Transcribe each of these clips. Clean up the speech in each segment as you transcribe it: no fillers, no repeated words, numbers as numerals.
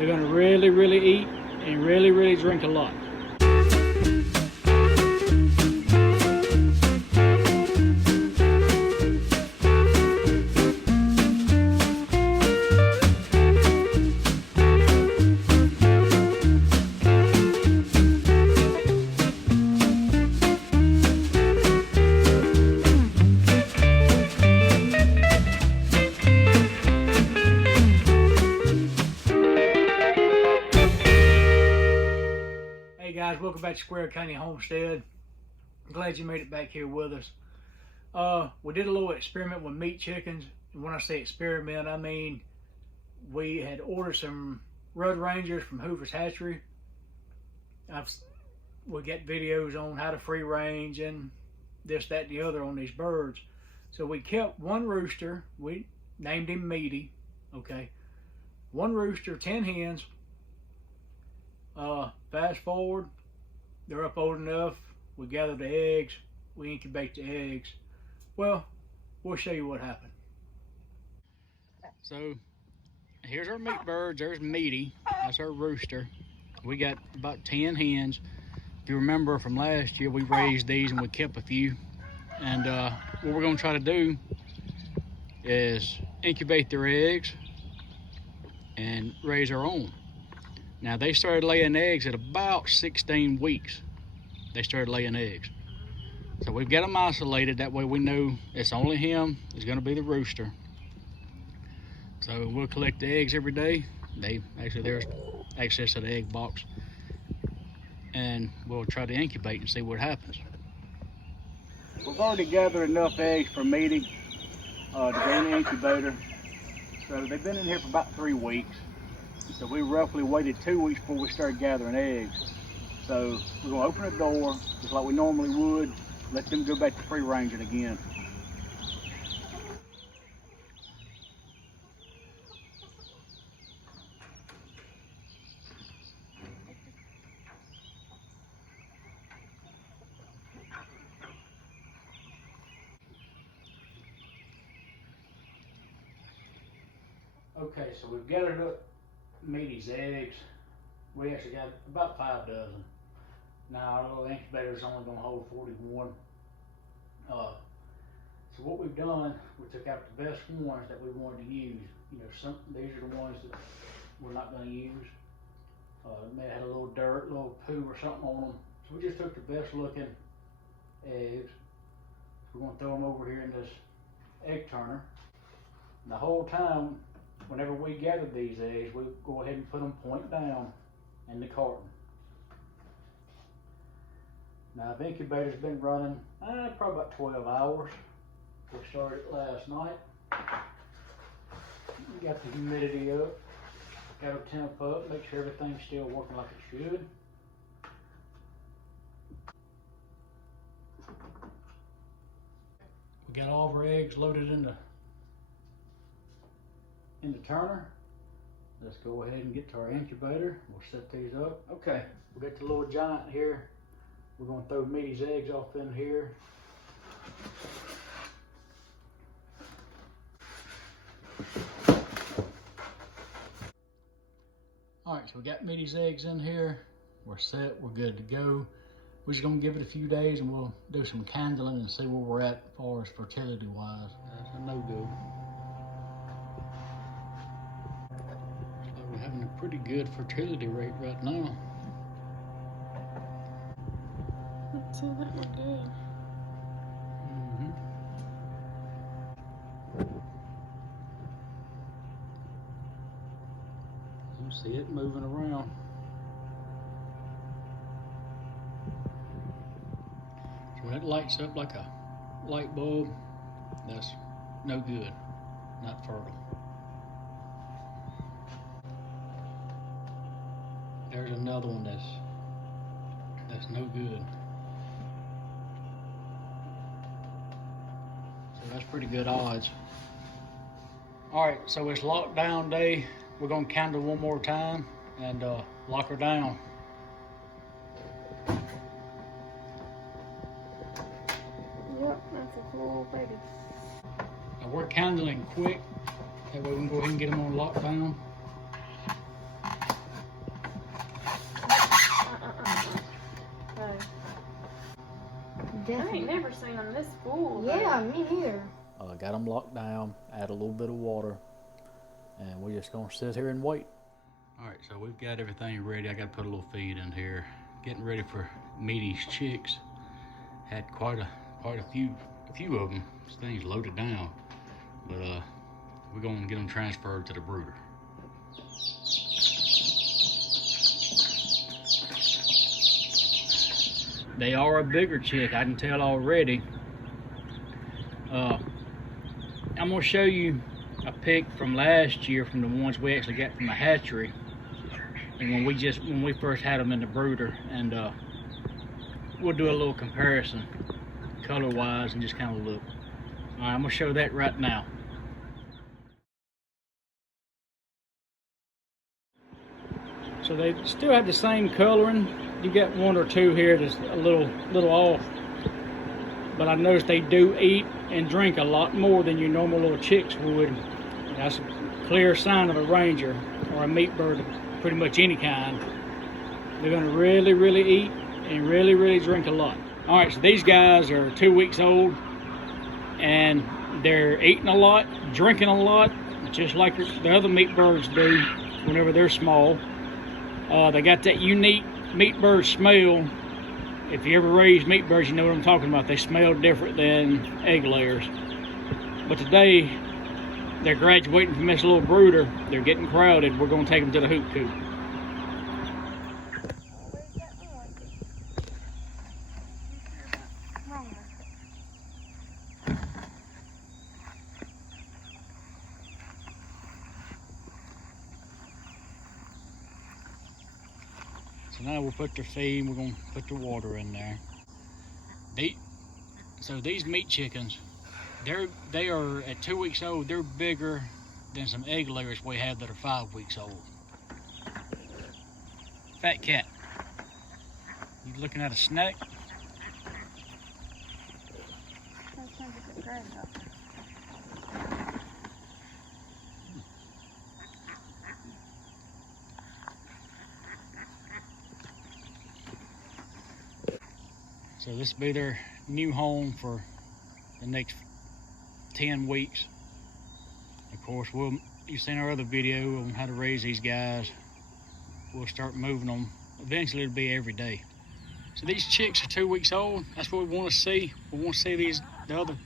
They're gonna really eat and really drink a lot. Hey guys, welcome back to Square County Homestead. I'm glad you made it back here with us. We did a little experiment with meat chickens. And when I say experiment, I mean we had ordered some Red Rangers from Hoover's Hatchery. We get videos on how to free range and this, that, and the other on these birds. So we kept one rooster. We named him Meaty. Okay, one rooster, 10 hens. Fast forward, they're up old enough. We gather the eggs, we incubate the eggs. Well, we'll show you what happened. So here's our meat birds. There's Meaty, that's our rooster. We got about 10 hens. If you remember from last year, we raised these and we kept a few. And what we're gonna try to do is incubate their eggs and raise our own. Now they started laying eggs at about 16 weeks. They started laying eggs. So we've got them isolated, that way we know it's only him, it's gonna be the rooster. So we'll collect the eggs every day. There's access to the egg box. And we'll try to incubate and see what happens. We've already gathered enough eggs for Meaty to go in the incubator. So they've been in here for about 3 weeks. So we roughly waited 2 weeks before we started gathering eggs. So we're gonna open the door just like we normally would, let them go back to free ranging again. Okay, so we've gathered up Meaty's eggs. We actually got about 5 dozen. Now our little incubator is only going to hold 41. So what we've done, we took out the best ones that we wanted to use. You know, these are the ones that we're not going to use. They had a little dirt, a little poo or something on them. So we just took the best looking eggs. We're going to throw them over here in this egg turner. And the whole time, whenever we gathered these eggs, we go ahead and put them point down in the carton. Now the incubator's been running probably about 12 hours. We started last night. We got the humidity up, got our temp up, make sure everything's still working like it should. We got all of our eggs loaded in the turner. Let's go ahead and get to our incubator. We'll set these up. Okay, we got the little giant here. We're gonna throw Meaty's eggs off in here. All right, so we got Meaty's eggs in here. We're set, we're good to go. We're just gonna give it a few days and we'll do some candling and see where we're at as far as fertility wise. That's a no-go. We're having a pretty good fertility rate right now. So that we're good. You see it moving around. So when it lights up like a light bulb, that's no good, not fertile. There's another one that's no good. So that's pretty good odds. All right, so it's lockdown day. We're gonna count her one more time and lock her down. Yep, that's a cool baby. Now we're candling quick. That way we can go ahead and get them on lockdown. I ain't never seen them this full. Yeah, me neither. Got them locked down, add a little bit of water, and we're just gonna sit here and wait. All right, so we've got everything ready. I gotta put a little feed in here. Getting ready for Meaty's chicks. Had quite a few of them. This thing's loaded down, but we're gonna get them transferred to the brooder. They are a bigger chick, I can tell already. I'm gonna show you a pic from last year from the ones we actually got from the hatchery, and when we first had them in the brooder, and we'll do a little comparison color wise and just kind of look. All right, I'm gonna show that right now. So they still have the same coloring. You got one or two here that's a little off, but I noticed they do eat and drink a lot more than your normal little chicks would. That's a clear sign of a ranger or a meat bird of pretty much any kind. They're gonna really eat and really drink a lot. All right, so these guys are 2 weeks old, and they're eating a lot, drinking a lot, just like the other meat birds do whenever they're small. They got that unique meat bird smell. If you ever raised meat birds, you know what I'm talking about. They smell different than egg layers. But today, they're graduating from this little brooder. They're getting crowded. We're gonna take them to the hoop coop. So now we'll put their feed, we're gonna put the water in there. So these meat chickens, they are at 2 weeks old, they're bigger than some egg layers we have that are 5 weeks old. Fat cat, you looking at a snack? So this will be their new home for the next 10 weeks. Of course, you've seen our other video on how to raise these guys. We'll start moving them. Eventually it'll be every day. So these chicks are 2 weeks old. That's what we want to see. We want to see the other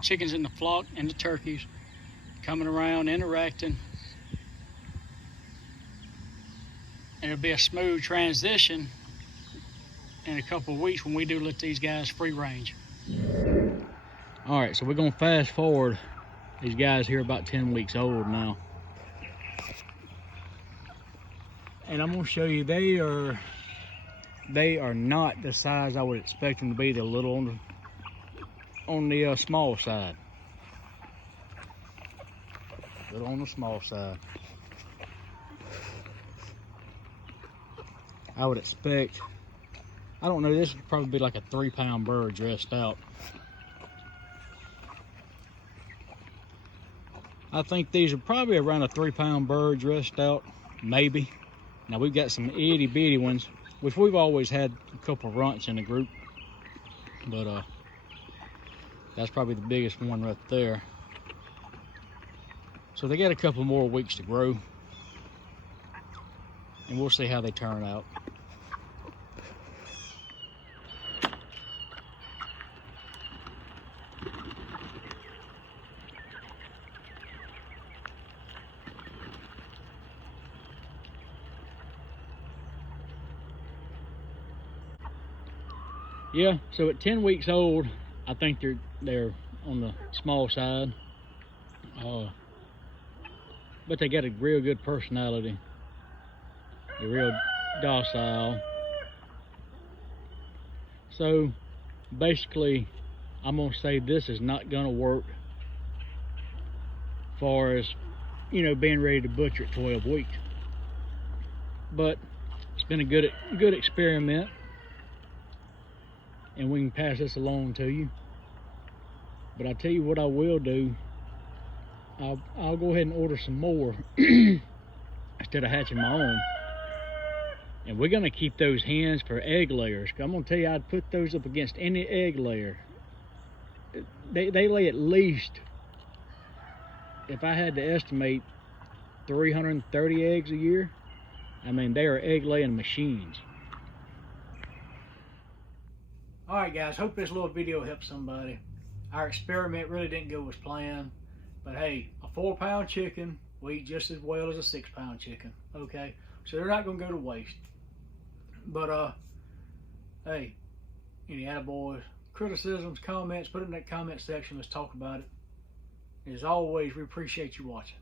chickens in the flock and the turkeys coming around, interacting. And it'll be a smooth transition in a couple of weeks when we do let these guys free range. All right, so we're gonna fast forward. These guys here about 10 weeks old now. And I'm gonna show you, they are not the size I would expect them to be. They're a little on the small side. A little on the small side. I would expect, I don't know, this would probably be like a 3-pound bird dressed out. I think these are probably around a 3-pound bird dressed out, maybe. Now we've got some itty bitty ones, which we've always had a couple of runts in the group, but that's probably the biggest one right there. So they got a couple more weeks to grow, and we'll see how they turn out. Yeah, so at 10 weeks old, I think they're on the small side. But they got a real good personality. They're real docile. So basically, I'm gonna say this is not gonna work far as, you know, being ready to butcher at 12 weeks. But it's been a good experiment, and we can pass this along to you. But I tell you what I will do, I'll go ahead and order some more instead of hatching my own. And we're gonna keep those hens for egg layers. I'm gonna tell you, I'd put those up against any egg layer. They lay at least, if I had to estimate, 330 eggs a year. I mean, they are egg laying machines. All right, guys, hope this little video helped somebody. Our experiment really didn't go as planned, but hey, a 4-pound chicken will eat just as well as a 6-pound chicken, okay? So they're not gonna go to waste. But hey, any attaboys, criticisms, comments, put it in that comment section. Let's talk about it. As always, we appreciate you watching.